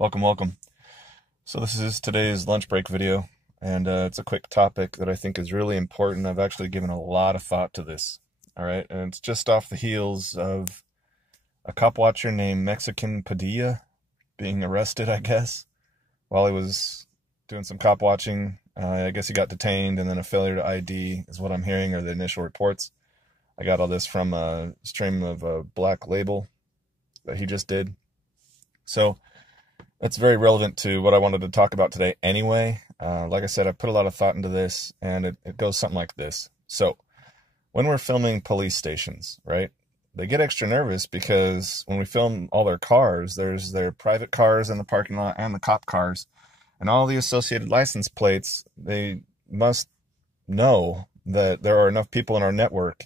Welcome, welcome. So this is today's lunch break video, and it's a quick topic that I think is really important. I've actually given a lot of thought to this, all right? And it's just off the heels of a cop watcher named Mexican Padilla being arrested, I guess, while he was doing some cop watching. I guess he got detained, and then a failure to ID is what I'm hearing are the initial reports. I got all this from a stream of Black Label that he just did. So it's very relevant to what I wanted to talk about today anyway. Like I said, I put a lot of thought into this, and it goes something like this. So when we're filming police stations, right, they get extra nervous because when we film all their cars, there's their private cars in the parking lot and the cop cars, and all the associated license plates. They must know that there are enough people in our network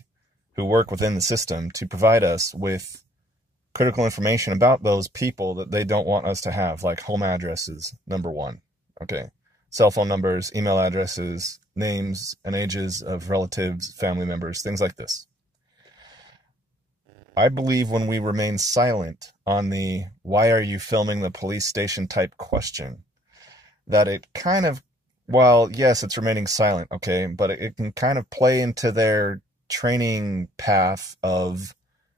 who work within the system to provide us with critical information about those people that they don't want us to have, like home addresses, number one. Okay. Cell phone numbers, email addresses, names and ages of relatives, family members, things like this. I believe when we remain silent on the "why are you filming the police station" type question, that it kind of, well, yes, it's remaining silent, okay, but it can kind of play into their training path of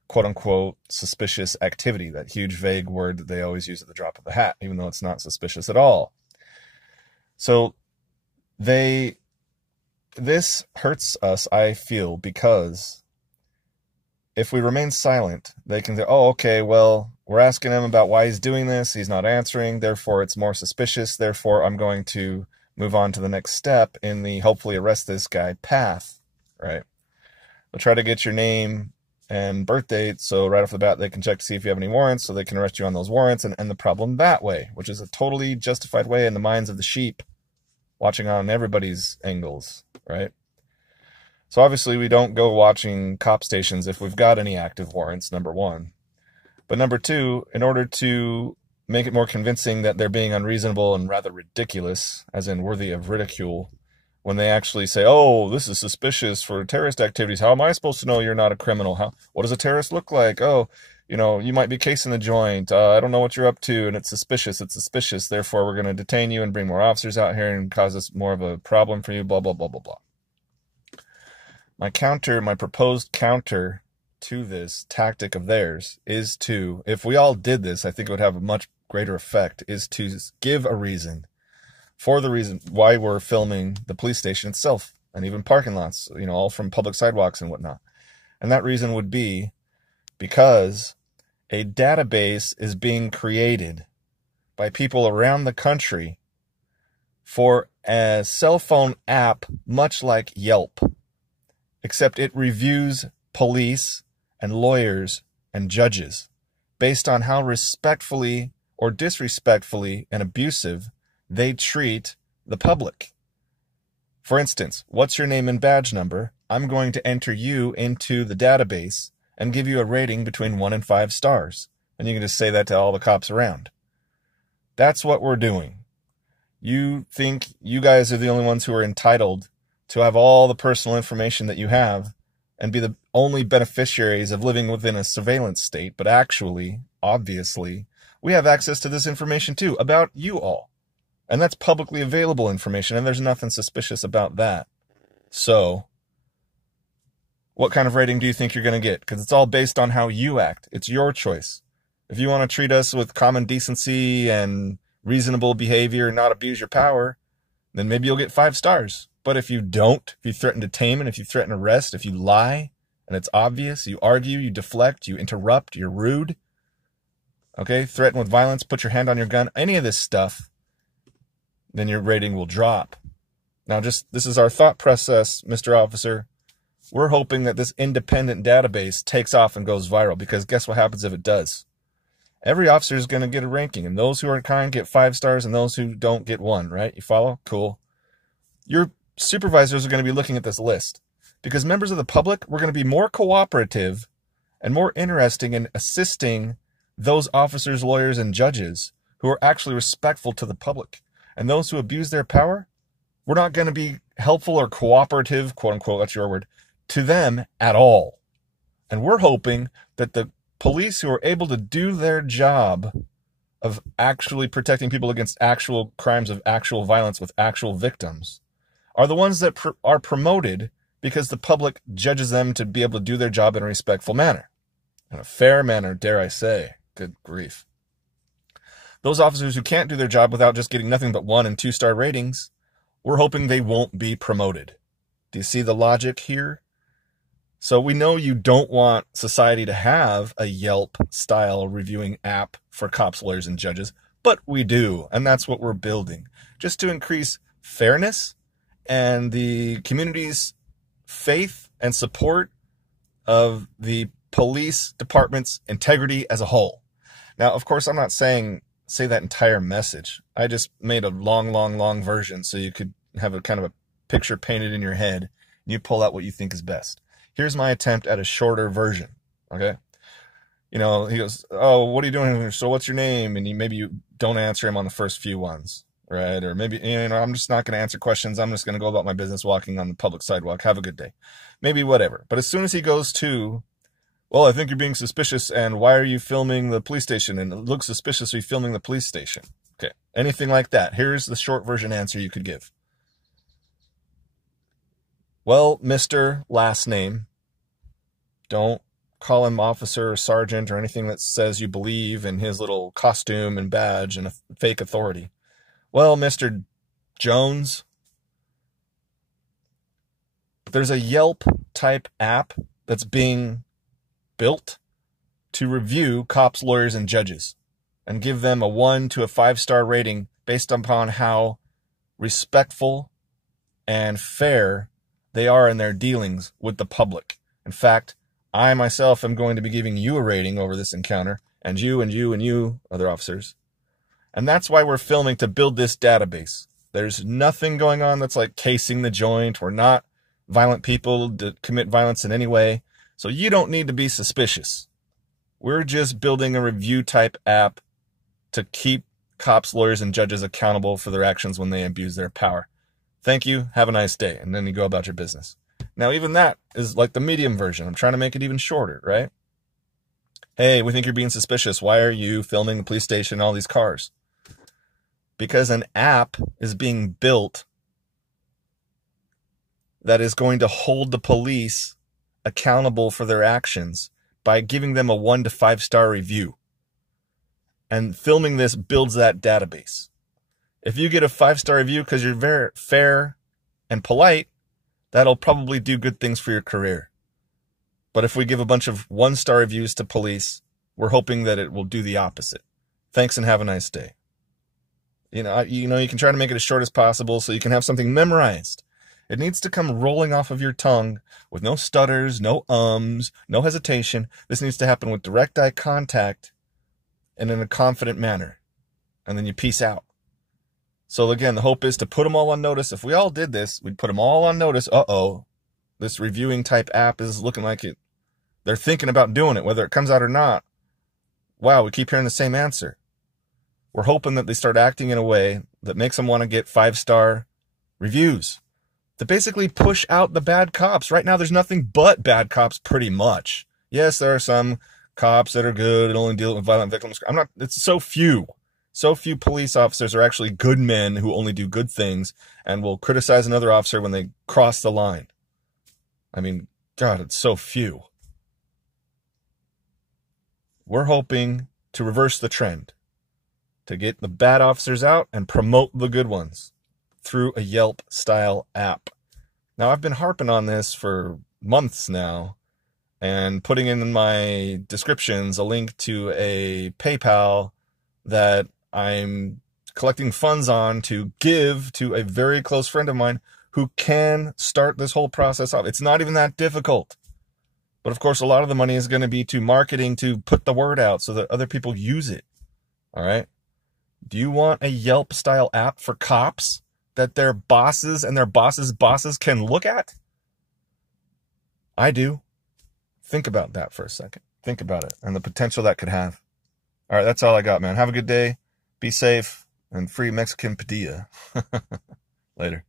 quote-unquote suspicious activity, that huge vague word that they always use at the drop of the hat, even though it's not suspicious at all. So this hurts us, I feel, because if we remain silent, they can say, oh, okay, well, we're asking him about why he's doing this, he's not answering, therefore it's more suspicious, therefore I'm going to move on to the next step in the hopefully arrest this guy path, right? They'll try to get your name and birth date, so right off the bat they can check to see if you have any warrants, so they can arrest you on those warrants and end the problem that way, which is a totally justified way in the minds of the sheep, watching on everybody's angles, right? So obviously we don't go watching cop stations if we've got any active warrants, number one. But number two, in order to make it more convincing that they're being unreasonable and rather ridiculous, as in worthy of ridicule, when they actually say, oh, this is suspicious for terrorist activities. How am I supposed to know you're not a criminal? What does a terrorist look like? Oh, you might be casing the joint. I don't know what you're up to, and it's suspicious. It's suspicious. Therefore, we're going to detain you and bring more officers out here and cause us more of a problem for you, blah, blah, blah, blah, blah. My proposed counter to this tactic of theirs is to, if we all did this, I think it would have a much greater effect, is to give a reason for the reason why we're filming the police station itself, and even parking lots, all from public sidewalks and whatnot. And that reason would be because a database is being created by people around the country for a cell phone app much like Yelp, except it reviews police and lawyers and judges based on how respectfully or disrespectfully and abusive they treat the public. For instance, what's your name and badge number? I'm going to enter you into the database and give you a rating between 1 and 5 stars. And you can just say that to all the cops around. That's what we're doing. You think you guys are the only ones who are entitled to have all the personal information that you have and be the only beneficiaries of living within a surveillance state, but actually, obviously, we have access to this information too, about you all. And that's publicly available information, and there's nothing suspicious about that. So, what kind of rating do you think you're going to get? Because it's all based on how you act. It's your choice. If you want to treat us with common decency and reasonable behavior and not abuse your power, then maybe you'll get 5 stars. But if you don't, if you threaten detainment, if you threaten arrest, if you lie, and it's obvious, you argue, you deflect, you interrupt, you're rude, okay, threaten with violence, put your hand on your gun, any of this stuff, then your rating will drop. Now, this is our thought process, Mr. Officer. We're hoping that this independent database takes off and goes viral, because guess what happens if it does? Every officer is going to get a ranking, and those who are kind get 5 stars, and those who don't get 1, right? You follow? Cool. Your supervisors are going to be looking at this list, because members of the public, we're going to be more cooperative and more interesting in assisting those officers, lawyers, and judges who are actually respectful to the public. And those who abuse their power, we're not going to be helpful or cooperative, quote unquote, that's your word, to them at all. And we're hoping that the police who are able to do their job of actually protecting people against actual crimes of actual violence with actual victims are the ones that are promoted because the public judges them to be able to do their job in a respectful manner. In a fair manner, dare I say. Good grief. Those officers who can't do their job without just getting nothing but 1- and 2-star ratings, we're hoping they won't be promoted. Do you see the logic here? So we know you don't want society to have a Yelp-style reviewing app for cops, lawyers, and judges, but we do, and that's what we're building, just to increase fairness and the community's faith and support of the police department's integrity as a whole. Now, of course, I'm not saying say that entire message. I just made a long version so you could have a kind of a picture painted in your head and you pull out what you think is best. Here's my attempt at a shorter version, okay? You know, he goes, oh, what are you doing here? So what's your name? And maybe you don't answer him on the first few ones, right? Or maybe, you know, I'm just not going to answer questions. I'm just going to go about my business walking on the public sidewalk. Have a good day. Maybe whatever. But as soon as he goes to, well, I think you're being suspicious, and why are you filming the police station? And it looks suspicious you filming the police station. Okay, anything like that. Here's the short version answer you could give. Well, Mr. Last Name, don't call him officer or sergeant or anything that says you believe in his little costume and badge and a fake authority. Well, Mr. Jones, there's a Yelp-type app that's being built to review cops, lawyers, and judges and give them a 1 to a 5-star rating based upon how respectful and fair they are in their dealings with the public. In fact, I myself am going to be giving you a rating over this encounter, and you and you and you, other officers. And that's why we're filming, to build this database. There's nothing going on that's like casing the joint. We're not violent people to commit violence in any way. So you don't need to be suspicious. We're just building a review type app to keep cops, lawyers, and judges accountable for their actions when they abuse their power. Thank you. Have a nice day. And then you go about your business. Now, even that is like the medium version. I'm trying to make it even shorter, right? Hey, we think you're being suspicious. Why are you filming the police station and all these cars? Because an app is being built that is going to hold the police accountable for their actions by giving them a 1 to 5-star review. And filming this builds that database. If you get a 5-star review because you're very fair and polite, that'll probably do good things for your career. But if we give a bunch of 1-star reviews to police, we're hoping that it will do the opposite. Thanks and have a nice day. You know, you can try to make it as short as possible so you can have something memorized. It needs to come rolling off of your tongue with no stutters, no ums, no hesitation. This needs to happen with direct eye contact and in a confident manner. And then you peace out. So again, the hope is to put them all on notice. If we all did this, we'd put them all on notice. Uh-oh, this reviewing type app is looking like it. They're thinking about doing it, whether it comes out or not. Wow, we keep hearing the same answer. We're hoping that they start acting in a way that makes them want to get 5-star reviews. To basically push out the bad cops. Right now, there's nothing but bad cops pretty much. Yes, there are some cops that are good and only deal with violent victims. It's so few. So few police officers are actually good men who only do good things and will criticize another officer when they cross the line. I mean, God, it's so few. We're hoping to reverse the trend, to get the bad officers out and promote the good ones through a Yelp-style app. Now, I've been harping on this for months now and putting in my descriptions a link to a PayPal that I'm collecting funds on to give to a very close friend of mine who can start this whole process off. It's not even that difficult. But of course, a lot of the money is going to be to marketing, to put the word out so that other people use it. All right. Do you want a Yelp-style app for cops that their bosses and their bosses' bosses can look at? I do. Think about that for a second. Think about it and the potential that could have. All right, that's all I got, man. Have a good day. Be safe and free Mexican Padilla. Later.